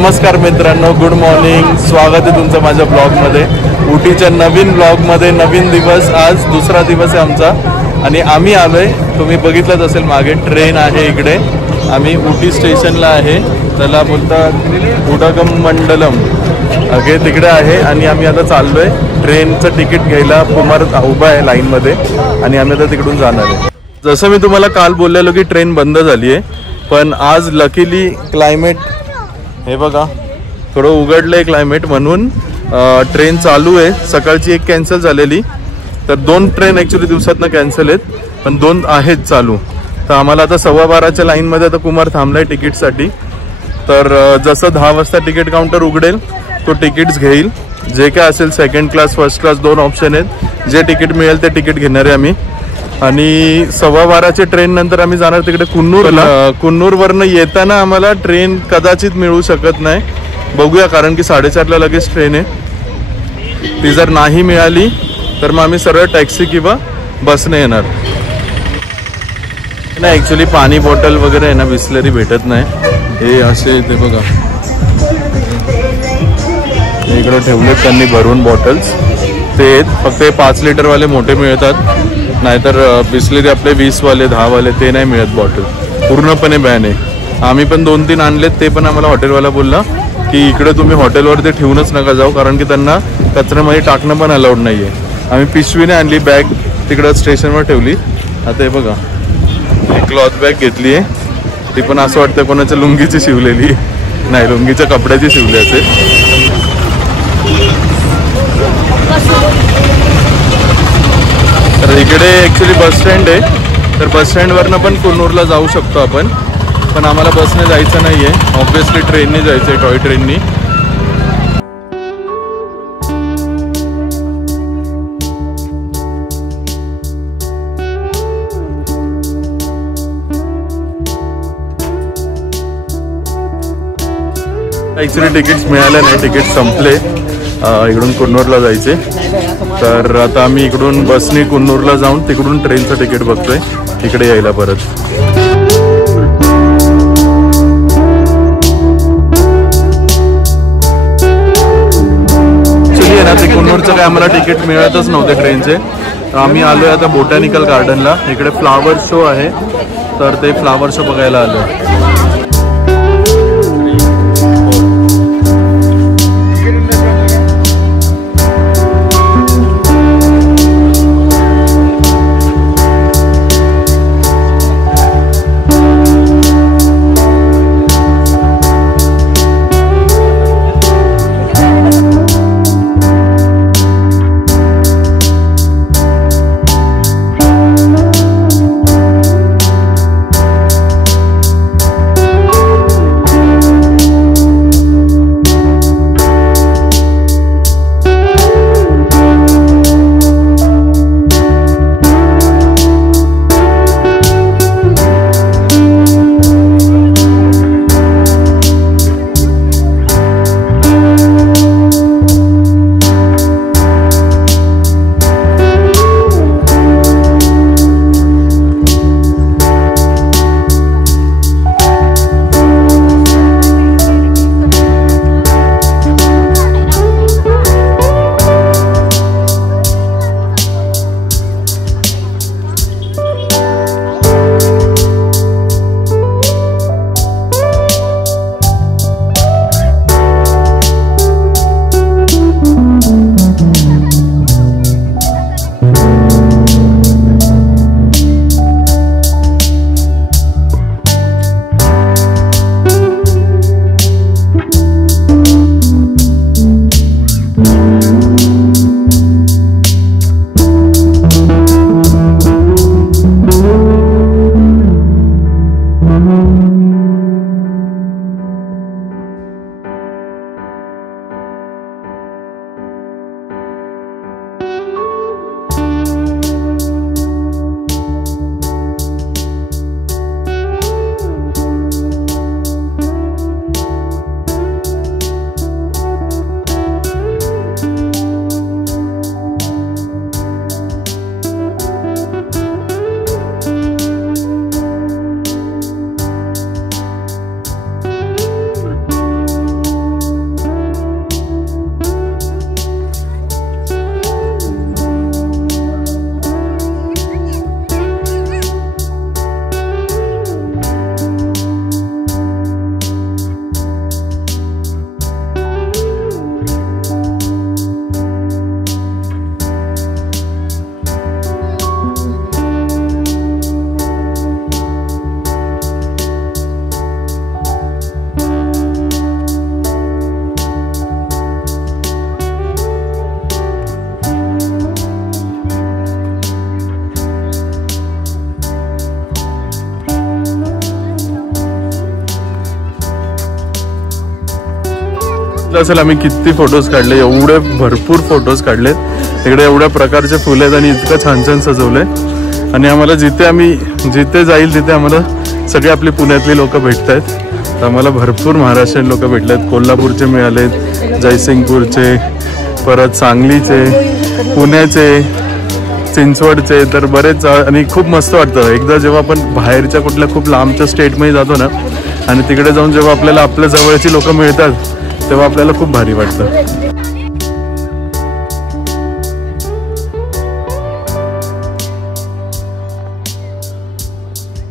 नमस्कार मित्रांनो, good morning. स्वागत आहे तुमचं माझ्या ब्लॉगमध्ये. उटीच्या नवीन ब्लॉगमध्ये. नवीन दिवस, आज दुसरा दिवस आहे आमचा आणि आम्ही आलोय, तुम्ही बघितलंच असेल मागे ट्रेन आहे इकडे. आम्ही उटी स्टेशनला आहे, त्याला बोलतात उडगमंडलम ओके, तिकडे आहे आणि आम्ही आता चाललोय ट्रेनचं तिकीट घ्यायला. कुमार उभा आहे लाईनमध्ये आणि आम्ही आता तिकडून जाणार आहे. जसं मी तुम्हाला काल बोललेलो की ट्रेन बंद झाली आहे, पण आज लकीली क्लायमेट हे बघा थोडं उघडलंय क्लायमेट, म्हणून ट्रेन चालू आहे. सकाळची एक कॅन्सल झालेली, तर 2 ट्रेन ॲक्च्युली दिवसातनं कॅन्सल आहेत, पण 2 आहेत चालू. तर आम्हाला आता 12:15च्या लाईनमध्ये आता कुमार थांबलाय तिकीटसाठी. तर जसं 10 वाजता तिकीट काउंटर उघडेल तो तिकीट्स घेईल. जे काय असेल second class first class 2 option आहेत. जे तिकीट मिळेल ते तिकीट घेणार आहे आम्ही. आणि 12:15च्या ट्रेन नंतर आम्ही जाणार तिकडे कुन्नूरला. कुन्नूरवरनं येताना आम्हाला ट्रेन कदाचित मिळू शकत नाही, बघूया, कारण की 4:30ला लगेच ट्रेन आहे. ती जर नाही मिळाली तर मग आम्ही सरळ टॅक्सी किंवा बसने येणार. नाही ॲक्च्युली पाणी बॉटल वगैरे आहे ना, बिस्लरी भेटत नाही. हे असे ते बघा इकडे ठेवलेत त्यांनी भरून बॉटल्स. ते फक्त 5 लिटरवाले मोठे मिळतात, नाहीतर बिस्लरी आपले 20वाले 10वाले ते नाही मिळत. बॉटल पूर्णपणे बॅन आहे. आम्ही पण 2-3 आणलेत, ते पण आम्हाला हॉटेलवाला बोलला की इकडे तुम्ही हॉटेलवर ते ठेवूनच नका जाऊ, कारण की त्यांना कचऱ्यामध्ये टाकणं पण अलाउड नाही आहे. आम्ही पिशवीने आणली बॅग, तिकडं स्टेशनवर ठेवली. आता हे बघा एक क्लॉथ बॅग घेतली आहे, ती पण असं वाटतं कोणाच्या लुंगीची शिवलेली नाही, लुंगीच्या कपड्याची शिवली असेल. तर इकडे ॲक्च्युली बस स्टँड आहे, तर बस स्टँडवरनं पण कुन्नूरला जाऊ शकतो आपण, पण आम्हाला बसने जायचं नाही आहे, ऑब्व्हियसली ट्रेनने जायचं आहे, टॉय ट्रेननी. ॲक्च्युली तिकीट्स मिळाले नाही, तिकीट संपले इकडून कुन्नूरला जायचे. तर आता आम्ही इकडून बसने कुन्नूरला जाऊन तिकडून ट्रेनचं तिकीट बघतोय इकडे यायला परत. ॲक्च्युली ना ते कुन्नूरचं काय आम्हाला तिकीट मिळतच नव्हते ट्रेनचे. तर आम्ही आलो आहे आता बोटॅनिकल गार्डनला. इकडे फ्लावर शो आहे, तर ते फ्लावर शो बघायला आलो. बघितलं असेल आम्ही किती फोटोज काढले, एवढे भरपूर फोटोज काढलेत. तिकडे एवढ्या प्रकारचे फुले आहेत आणि इतकं छान छान सजवलंय. आणि आम्हाला जिथे जाईल तिथे आम्हाला सगळे आपली पुण्यातली लोक भेटत आहेत. तर आम्हाला भरपूर महाराष्ट्रीयन लोक भेटले आहेत. कोल्हापूरचे मिळालेत, जयसिंगपूरचे, परत सांगलीचे, पुण्याचे, चिंचवडचे, तर बरेच. आणि खूप मस्त वाटतं एकदा जेव्हा आपण बाहेरच्या कुठल्या खूप लांबच्या स्टेटमध्ये जातो ना आणि तिकडे जाऊन जेव्हा आपल्याला आपल्या जवळची लोक मिळतात तेव्हा आपल्याला खूप भारी वाटतं.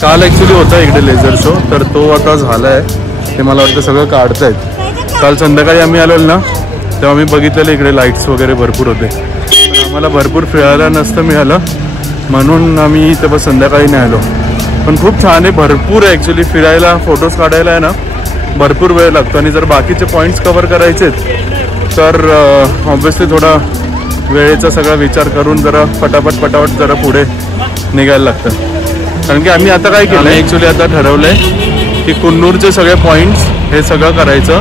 काल ॲक्च्युली होता इकडे लेझर शो, तर तो आता झाला आहे. ते मला वाटतं सगळं काढतायत. काल संध्याकाळी आम्ही आलो ना तेव्हा मी बघितलेलं इकडे लाईट्स वगैरे भरपूर होते. आम्हाला भरपूर फिरायला नसतं मिळालं म्हणून आम्ही तेव्हा संध्याकाळी नाही आलो. पण खूप छान आहे, भरपूर आहे ॲक्च्युली फिरायला. फोटोज काढायला आहे ना भरपूर वेळ लागतो. आणि जर बाकीचे पॉईंट्स कवर करायचेत तर ऑब्व्हियसली थोडा वेळेचा सगळा विचार करून जरा पटापट जरा पुढे निघायला लागतं. कारण की आम्ही आता काय केलं, ॲक्च्युली आता ठरवलं आहे की कुन्नूरचे सगळे पॉईंट्स हे सगळं करायचं.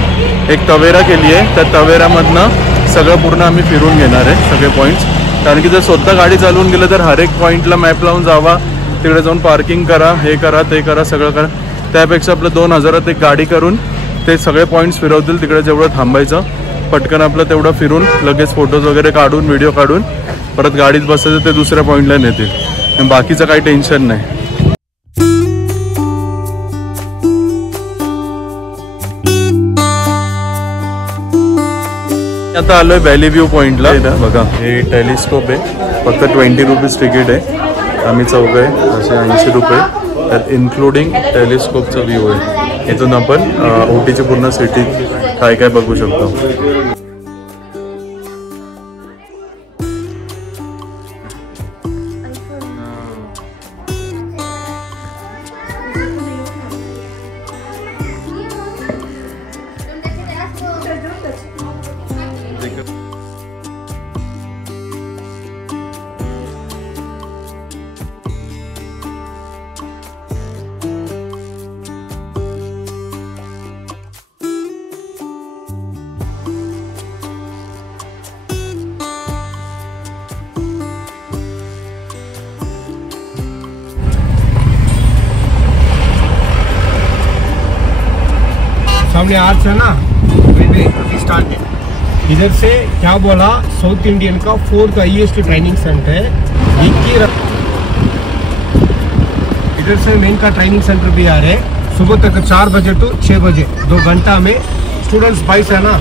एक तवेरा केली आहे, त्या तवेरामधनं सगळं पूर्ण आम्ही फिरून घेणार आहे सगळे पॉईंट्स. कारण की जर स्वतः गाडी चालवून गेलं तर हर एक पॉईंटला मॅप लावून जावा, तिकडे जाऊन पार्किंग करा, हे करा ते करा सगळं करा. त्यापेक्षा आपलं 2000 एक गाडी करून ते सगळे पॉईंट्स फिरवतील. तिकडे जेवढं थांबायचं पटकन आपलं तेवढं फिरून लगेच फोटोज वगैरे काढून व्हिडिओ काढून परत गाडीत बसायचं, ते दुसऱ्या पॉईंटला नेतील. बाकीचं काही टेन्शन नाही. आता आलोय व्हॅली व्ह्यू पॉइंटला. बघा हे टेलिस्कोप आहे, फक्त 20 रुपीज तिकीट आहे. आम्ही चौघ आहे, असे 80 रुपये. त्यात इन्क्लुडिंग टेलिस्कोपचा व्ह्यू आहे. इथून आपण ओटीची पूर्ण सिटी काय काय बघू शकतो. सामने आर्ट्स है ना, अभी स्टार्ट है। इधर से क्या बोला, साउथ इंडियन का 4th हाईएस्ट ट्रेनिंग सेंटर है। इधर से मेन का ट्रेनिंग सेंटर भी आ रहे हैं। सुबह तक 4 बजे to 6 बजे 2 घंटा में स्टूडेंट्स 22 है ना,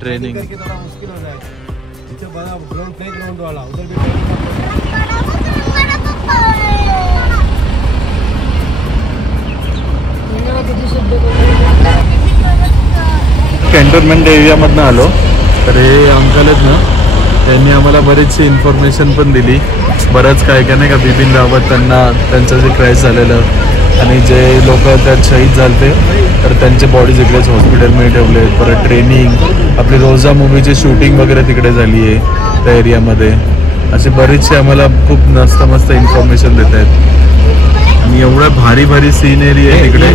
ट्रेनिंग थोड़ा मुश्किल हो जाएगा। नीचे बड़ा ग्राउंड, प्ले ग्राउंड वाला, उधर भी कॅन्टोन्मेंट एरियामधनं आलो. तर हे अंकल आहेत ना, त्यांनी आम्हाला बरीचशी इन्फॉर्मेशन पण दिली. बरंच काय काय नाही का, बिपिन रावत त्यांचं जे क्रॅश झालेलं आणि जे लोक त्यात शहीद झाले तर त्यांचे बॉडीज इकडेच हॉस्पिटलमध्ये ठेवले. परत ट्रेनिंग, आपली रोजा मूवीची शूटिंग वगैरे तिकडे झाली आहे त्या एरियामध्ये. असे बरेचसे आम्हाला खूप मस्त इन्फॉर्मेशन देत आहेत. आणि एवढा भारी भारी सीनरी आहे तिकडे.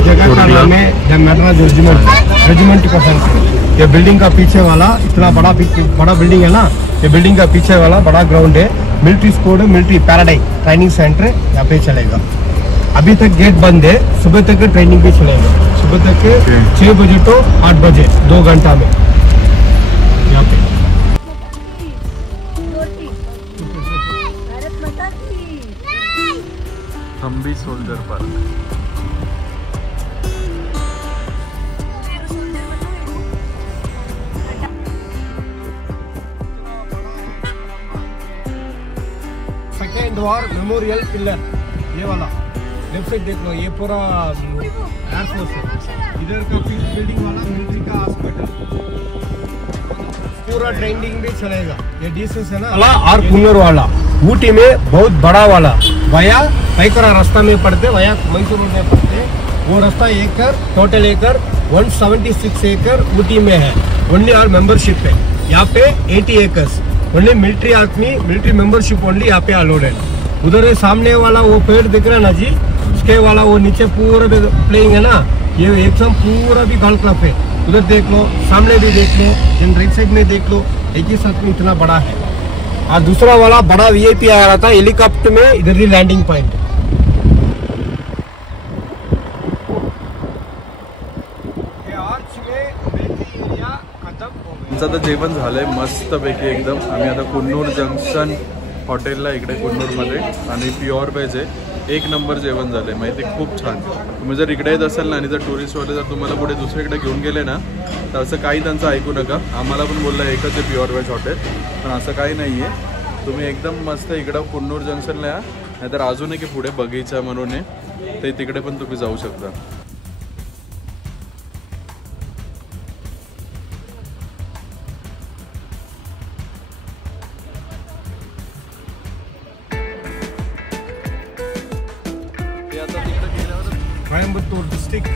रेजिमेंट का फंक्शन, ये बिल्डिंग का पीछे वाला इतना बड़ा बिल्डिंग है ना, ये बिल्डिंग का पीछे वाला बड़ा ग्राउंड है। Military school, military paradise training centre यहाँ पे चलेगा। अभी तक गेट बंद है, सुबह तक ट्रेनिंग भी चलेगा। सुबह तक 6 बजे तो 8 बजे 2 घंटा में यहाँ पे। थंबी soldier park. Second war memorial pillar, ये वाला लेफ्ट साइड देख लो, ये पूरा एयरफोर्स है। इधर का बिल्डिंग वाला मिलिट्री का हॉस्पिटल, पूरा ट्रेनिंग भी चलेगा। ये डीएसएस है ना, और कुन्नूर वाला ऊटी में बहुत बड़ा वाला वया पैकरा रास्ता में पड़ते, वया मैसूर में पड़ते। वो रास्ता एकड़ टोटल एकड़ 176 एकड़ ऊटी में है। ओनली और मेंबरशिप है यहाँ पे 80 एकर्स। ओनली मिलिट्री आदमी, मिलिट्री मेंबरशिप ओनली यहाँ पे अलाउड है। उधर है सामने वाला वो पेड़ दिख रहा है ना जी, उसके वाला वो नीचे पूरा प्लेइंग है ना, ये एकदम पूरा भी गोल्फ क्लब है। उधर देख लो, सामने भी देख लो, देन राइट साइड में देख लो, एक ही साथ में इतना बड़ा है। और दूसरा वाला बड़ा VIP आ रहा था हेलीकॉप्टर में, इधर ही लैंडिंग पॉइंट। ये आर्च में मिलिट्री एरिया खत्म हो गया। आमचं आता जेवण झालंय मस्तपैकी एकदम। आम्ही आता कुन्नूर जंक्शन हॉटेलला इकडे कुन्नूरमध्ये आणि प्युअर व्हेज आहे। एक नंबर जेवण झालंय माहिती, खूप छान। तुम्ही जर इकडे येत असाल ना आणि जर टुरिस्टवाले जर तुम्हाला कुठे दुसरीकडे घेऊन गेले ना तर असं काही त्यांचं ऐकू नका। आम्हाला पण बोललं एकच आहे प्युअर व्हेज हॉटेल, पण असं काही नाही आहे। तुम्ही एकदम मस्त इकडं कुन्नूर जंक्शनला या, नाहीतर अजून की पुढे बगीचा म्हणून आहे ते तिकडे पण तुम्ही जाऊ शकता। कोयंबतूर डिस्ट्रिक्ट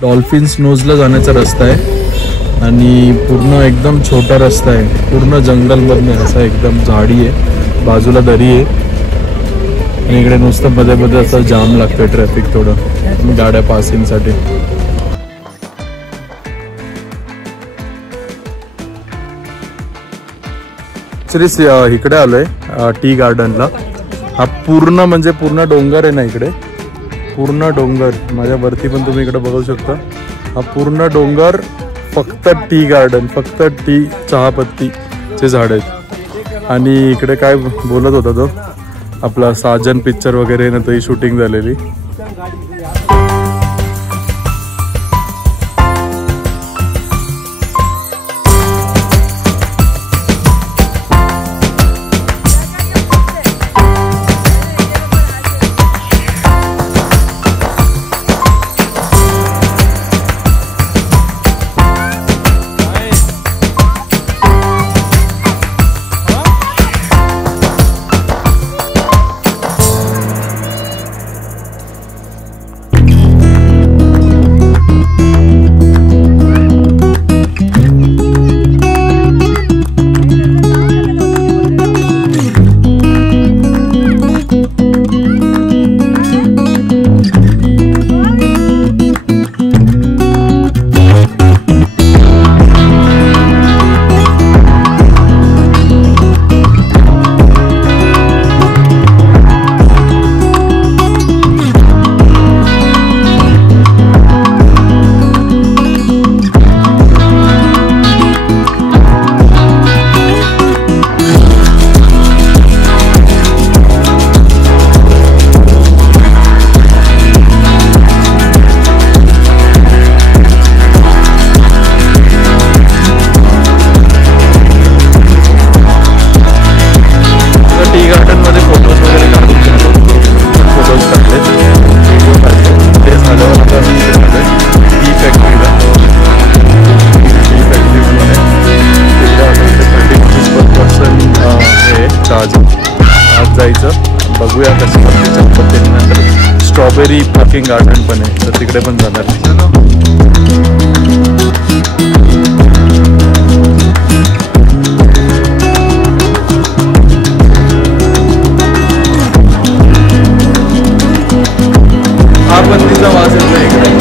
डॉल्फिन्स नोजला जाण्याचा रस्ता आहे आणि पूर्ण एकदम छोटा रस्ता आहे, पूर्ण जंगलमधनं असा एकदम झाडी आहे, बाजूला दरी आहे आणि इकडे नुसतं मध्ये मध्ये असं जाम लागतोय ट्रॅफिक थोडं गाड्या पासिंगसाठी। सिरियस इकडे आलोय टी गार्डनला। हा पूर्ण म्हणजे पूर्ण डोंगर आहे ना इकडे, पूर्ण डोंगर। माझ्या वरती पण तुम्ही इकडे बघू शकता, हा पूर्ण डोंगर फक्त टी गार्डन, फक्त टी चहापत्तीचे झाड आहेत। आणि इकडे काय बोलत होता तो आपला साजन पिक्चर वगैरे ना, तरी शूटिंग झालेली। बघूया कसं पद्धतीने। नंतर स्ट्रॉबेरी प्लकिंग गार्डन पण आहे, तर तिकडे पण जाणार। हा बंदीचा वास येतो इकडे।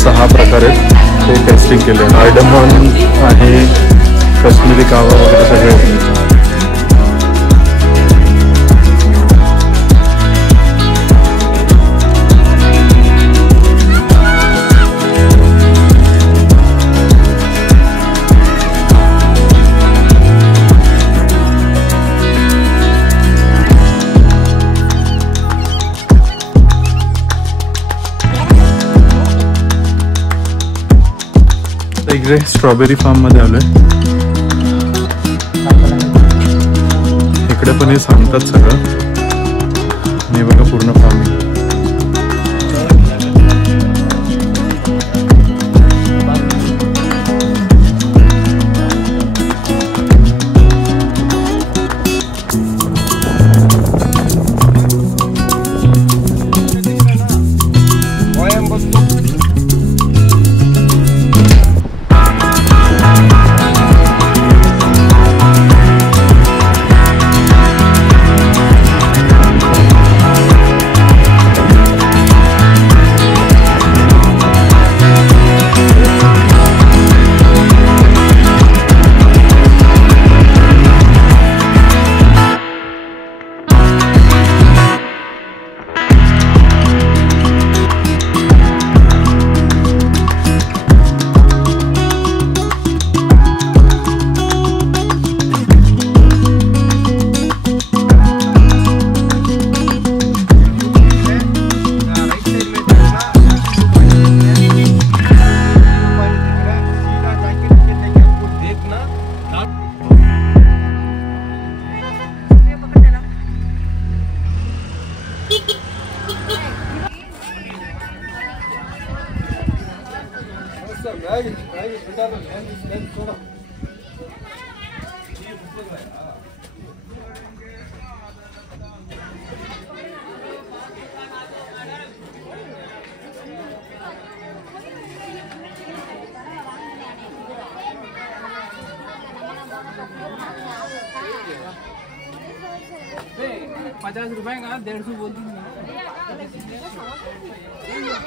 6 प्रकार आहेत ते टेस्टिंग केले. कार्डमन आहे, काश्मीरी कावा वगैरे सगळे. इकडे स्ट्रॉबेरी फार्म मध्ये आलोय. इकडे पण हे सांगतात सगळं. हे बघा पूर्ण फार्मिंग.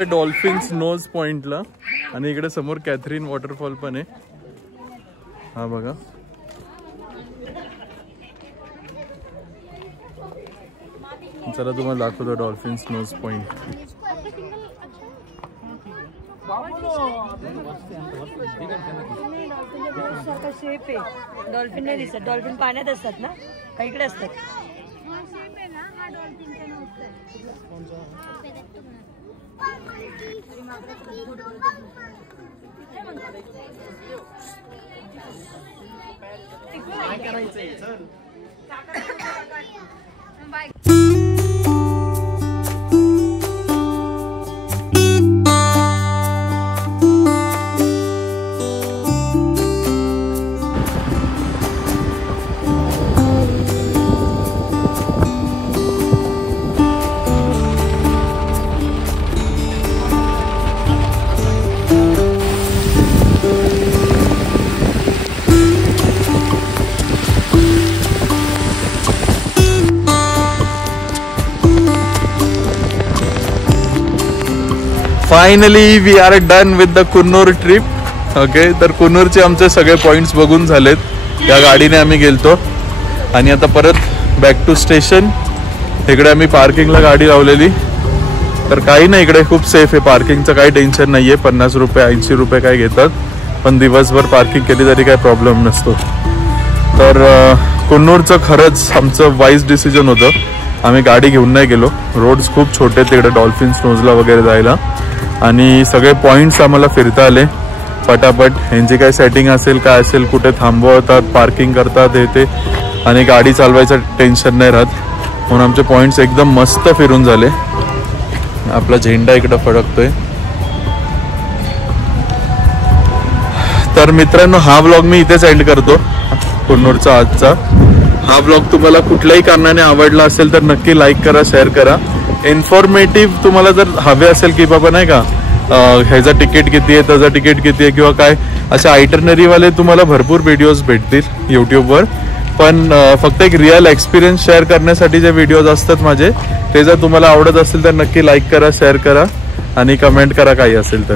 डॉल्फिन्स नोज पॉइंटला आणि इकडे समोर कॅथरीन वॉटरफॉल पण आहे. हा बघा. चला तुम्हाला दाखवतो डॉल्फिन्स नोज पॉइंट. डॉल्फिन नाही दिसत. डॉल्फिन पाण्यात असतात ना, का इकडे असतात? काय करायचंय? चल. Finally we are done with the Coonoor trip. Okay, तर कुन्नूरचे आमचे सगळे पॉइंट्स बघून झालेत. या गाडीने आम्ही गेलतो आणि आता परत बॅक टू स्टेशन. इकडे आम्ही पार्किंगला गाडी लावलेली. तर काही नाही, इकडे खूप सेफ आहे. पार्किंगचं काही टेन्शन नाही आहे. 50 रुपये 80 रुपये काय घेतात, पण दिवसभर पार्किंग केली तरी काही प्रॉब्लेम नसतो. तर कुन्नूरचं खरंच आमचं वाईज डिसिजन होतं. आम्ही गाडी घेऊन नाही गेलो. रोड्स खूप छोटे आहेत तिकडे डॉल्फिन्स नोजला वगैरे जायला आणि सगळे पॉइंट्स आम्हाला फिरता आले पटापट. यांची काय सेटिंग असेल काय असेल, कुठे थांबवतात, पार्किंग करतात हे ते, आणि गाडी चालवायचं टेन्शन नाही राहत. म्हणून आमचे पॉइंट्स एकदम मस्त फिरून झाले. आपला झेंडा इकडं फडकतोय. तर मित्रांनो, हा व्लॉग मी इथेच एंड करतो. कुन्नूरचा आजचा हा व्लॉग तुम्हाला कुठल्याही कारणाने आवडला असेल तर नक्की लाईक करा, शेअर करा. इन्फॉर्मेटिव्ह तुम्हाला जर हवे असेल की बाबा नाही का ह्याचं तिकीट किती आहे, त्याचं तिकीट किती आहे किंवा काय, अशा आयटरनरीवाले तुम्हाला भरपूर व्हिडिओज भेटतील यूट्यूबवर. पण फक्त एक रिअल एक्सपिरियन्स शेअर करण्यासाठी जे व्हिडिओज असतात माझे, ते जर तुम्हाला आवडत असेल तर नक्की लाईक करा, शेअर करा आणि कमेंट करा काही असेल तर.